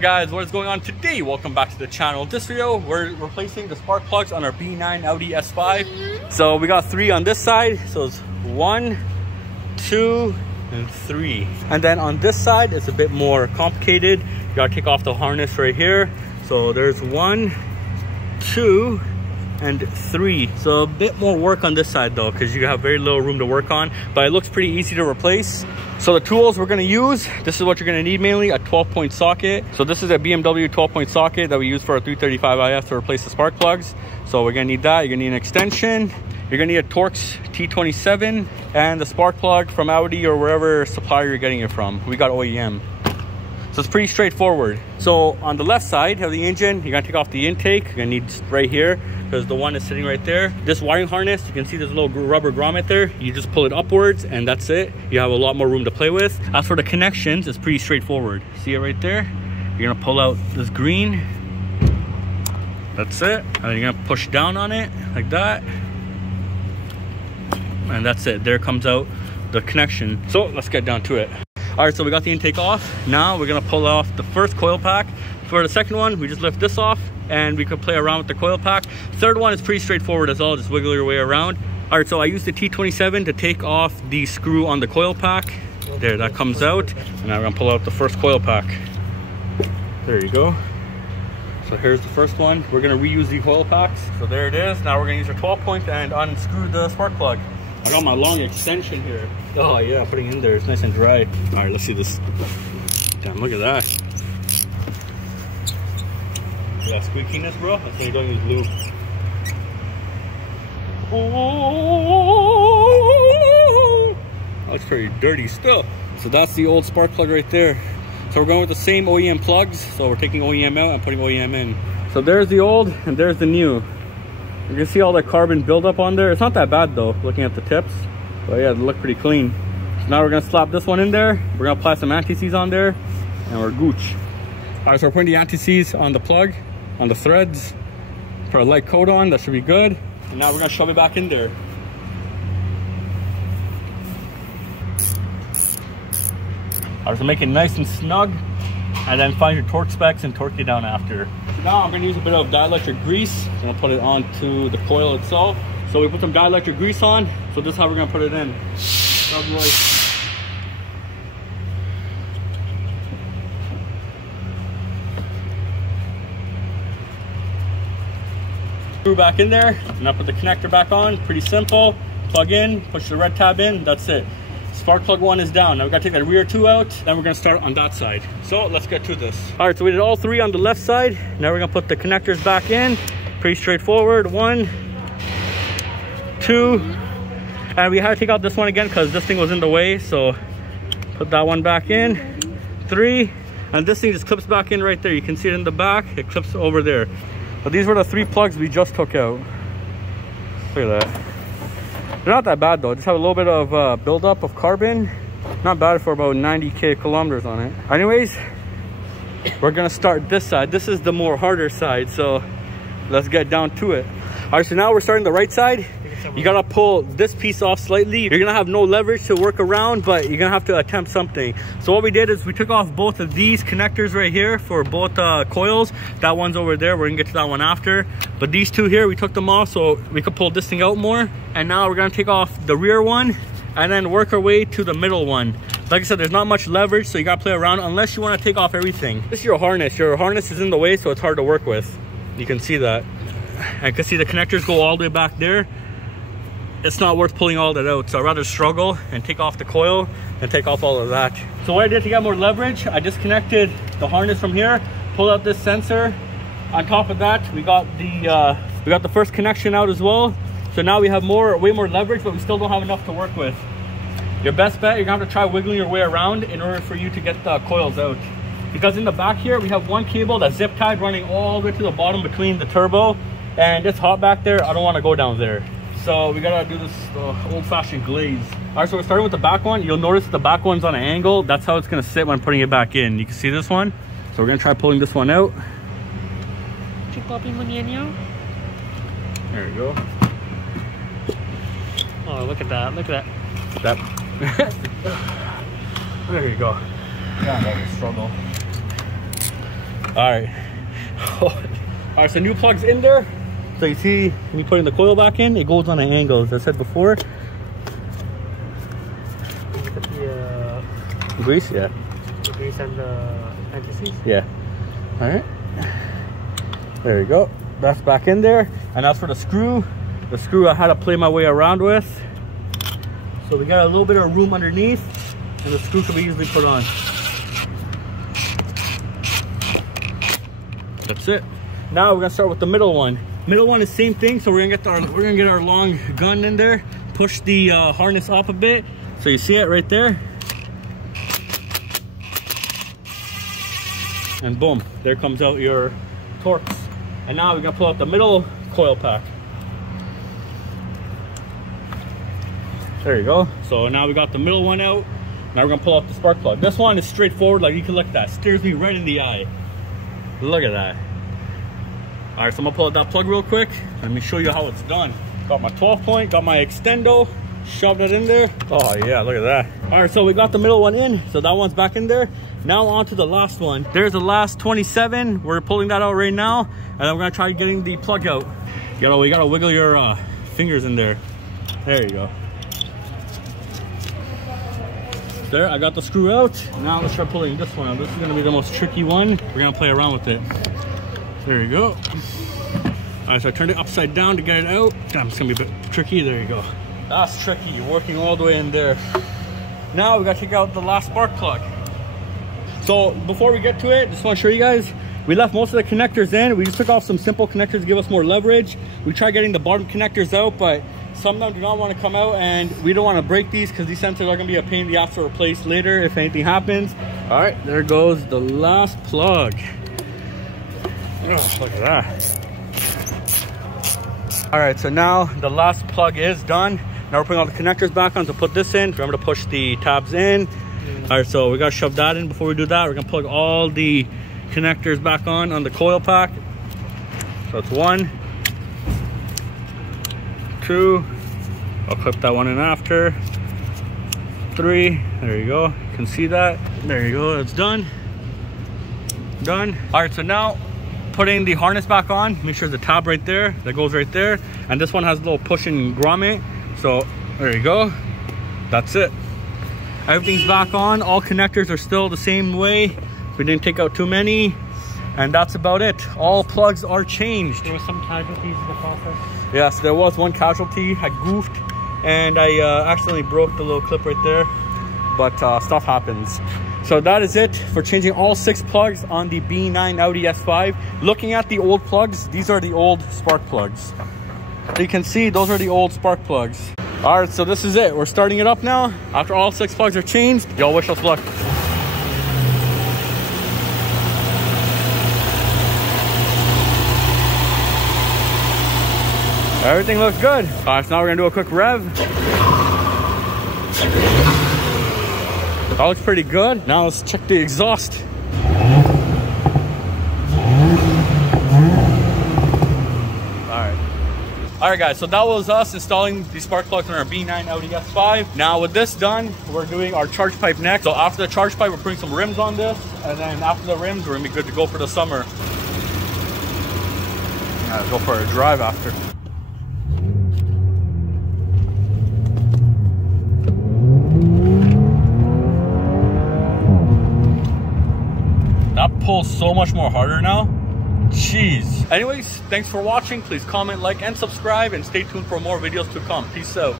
Guys, what is going on today? Welcome back to the channel. This video, we're replacing the spark plugs on our B9 Audi S5. So we got 3 on this side. So it's 1, 2, and 3. And then on this side, it's a bit more complicated. You gotta take off the harness right here. So there's 1, 2, and 3. So a bit more work on this side though, because you have very little room to work on, but it looks pretty easy to replace. So the tools we're going to use, this is what you're going to need mainly: a 12-point socket. So this is a BMW 12-point socket that we use for our 335 IF to replace the spark plugs. So we're going to need that. You're going to need an extension. You're going to need a Torx T27 and the spark plug from Audi or wherever supplier you're getting it from. We got OEM. So it's pretty straightforward. So on the left side of the engine, you're gonna take off the intake. You're gonna need right here, because the one is sitting right there. This wiring harness, you can see there's a little rubber grommet there. You just pull it upwards and that's it. You have a lot more room to play with. As for the connections, it's pretty straightforward. See it right there? You're gonna pull out this green. That's it. And you're gonna push down on it like that. And that's it. There comes out the connection. So let's get down to it. All right, so we got the intake off. Now we're gonna pull off the first coil pack. For the second one, we just lift this off and we could play around with the coil pack. Third one is pretty straightforward as well, just wiggle your way around. All right, so I used the T27 to take off the screw on the coil pack. There, that comes out. And now we're gonna pull out the first coil pack. There you go. So here's the first one. We're gonna reuse the coil packs. So there it is. Now we're gonna use our 12-point and unscrew the spark plug. I got my long extension here. Oh yeah, putting it in there, it's nice and dry. All right, let's see this. Damn, look at that. See that squeakiness, bro? That's when you don't use lube. Oh, that's pretty dirty still. So that's the old spark plug right there. So we're going with the same OEM plugs. So we're taking OEM out and putting OEM in. So there's the old and there's the new. You can see all the carbon buildup on there. It's not that bad though, looking at the tips. But yeah, they look pretty clean. So now we're gonna slap this one in there. We're gonna apply some anti-seize on there and we're gooch. All right, so we're putting the anti-seize on the plug, on the threads. Put a light coat on, that should be good. And now we're gonna shove it back in there. All right, so make it nice and snug and then find your torque specs and torque it down after. Now I'm going to use a bit of dielectric grease. I'm going to put it onto the coil itself. So we put some dielectric grease on. So this is how we're going to put it in. Screw back in there. And I put the connector back on. Pretty simple. Plug in, push the red tab in. That's it. Spark plug 1 is down. Now we gotta take that rear 2 out, then we're gonna start on that side. So let's get to this. All right, so we did all 3 on the left side. Now we're gonna put the connectors back in. Pretty straightforward. 1, 2, and we had to take out this one again because this thing was in the way. So put that one back in. 3, and this thing just clips back in right there. You can see it in the back. It clips over there. But these were the 3 plugs we just took out. Look at that. They're not that bad though. Just have a little bit of buildup of carbon. Not bad for about 90k kilometers on it. Anyways, we're gonna start this side. This is the more harder side, so let's get down to it. All right, so now we're starting the right side. You gotta pull this piece off slightly. You're gonna have no leverage to work around, but you're gonna have to attempt something. So what we did is we took off both of these connectors right here for both coils. That one's over there. We're gonna get to that one after. But these 2 here, we took them off so we could pull this thing out more. And now we're gonna take off the rear one and then work our way to the middle one. Like I said, there's not much leverage, so you gotta play around unless you wanna take off everything. This is your harness. Your harness is in the way, so it's hard to work with. You can see that. And you can see the connectors go all the way back there. It's not worth pulling all that out, so I'd rather struggle and take off the coil and take off all of that. So what I did to get more leverage, I disconnected the harness from here, pulled out this sensor. On top of that, we got the first connection out as well. So now we have way more leverage, but we still don't have enough to work with. Your best bet, you're gonna have to try wiggling your way around in order for you to get the coils out. Because in the back here, we have one cable that's zip tied running all the way to the bottom between the turbo, and it's hot back there. I don't wanna go down there. So we gotta do this old-fashioned glaze. All right, so we're starting with the back one. You'll notice the back one's on an angle. That's how it's gonna sit when putting it back in. You can see this one. So we're gonna try pulling this one out. There we go. Oh, look at that, look at that. There you go. God, that was a struggle. All right. All right, so new plug's in there. So you see, when you put in the coil back in, it goes on an angle, as I said before. The Grease, yeah. the grease and the anti-seize? Yeah. All right. There you go. That's back in there. And as for the screw I had to play my way around with. So we got a little bit of room underneath, and the screw can be easily put on. That's it. Now we're gonna start with the middle one. Middle one is same thing. So we're gonna get our long gun in there, push the harness up a bit. So you see it right there. And boom, there comes out your Torx. And now we're gonna pull out the middle coil pack. There you go. So now we got the middle one out. Now we're gonna pull out the spark plug. This one is straightforward, like you can look at that. Stares me right in the eye. Look at that. All right, so I'm gonna pull out that plug real quick. Let me show you how it's done. Got my 12 point, got my extendo, shoved it in there. Oh yeah, look at that. All right, so we got the middle one in, so that one's back in there. Now on to the last one. There's the last 27. We're pulling that out right now, and then we're gonna try getting the plug out. You gotta wiggle your fingers in there. There you go. There, I got the screw out. Now let's try pulling this one out. This is gonna be the most tricky one. We're gonna play around with it. There you go. All right, so I turned it upside down to get it out. Damn, it's gonna be a bit tricky. There you go. That's tricky, you're working all the way in there. Now we gotta take out the last spark plug. So before we get to it, just wanna show you guys, we left most of the connectors in. We just took off some simple connectors to give us more leverage. We tried getting the bottom connectors out, but some of them do not want to come out, and we don't want to break these because these sensors are going to be a pain in the ass to replace later if anything happens. All right, there goes the last plug. Oh, look at that. All right, so now the last plug is done. Now we're putting all the connectors back on to put this in. Remember to push the tabs in. All right, so we got to shove that in. Before we do that, we're going to plug all the connectors back on the coil pack. So it's 1, 2, I'll clip that one in after, 3, there you go, you can see that, there you go, it's done. All right, so now putting the harness back on, make sure the tab right there, that goes right there, and this one has a little pushing grommet, so there you go, that's it. Everything's back on, all connectors are still the same way, we didn't take out too many, and that's about it. All plugs are changed. There was some casualties in the process. Yes, there was one casualty. I goofed and I accidentally broke the little clip right there, but stuff happens. So that is it for changing all 6 plugs on the B9 Audi S5. Looking at the old plugs, these are the old spark plugs. So you can see those are the old spark plugs. All right, so this is it. We're starting it up now. After all 6 plugs are changed, y'all wish us luck. Everything looks good. All right, so now we're gonna do a quick rev. That looks pretty good. Now let's check the exhaust. All right guys, so that was us installing the spark plugs on our B9 Audi S5. Now with this done, we're doing our charge pipe next. So after the charge pipe, we're putting some rims on this, and then after the rims, we're gonna be good to go for the summer. Let's go for a drive after. That pulls so much more harder now. Jeez. Anyways, thanks for watching. Please comment, like, and subscribe, and stay tuned for more videos to come. Peace out.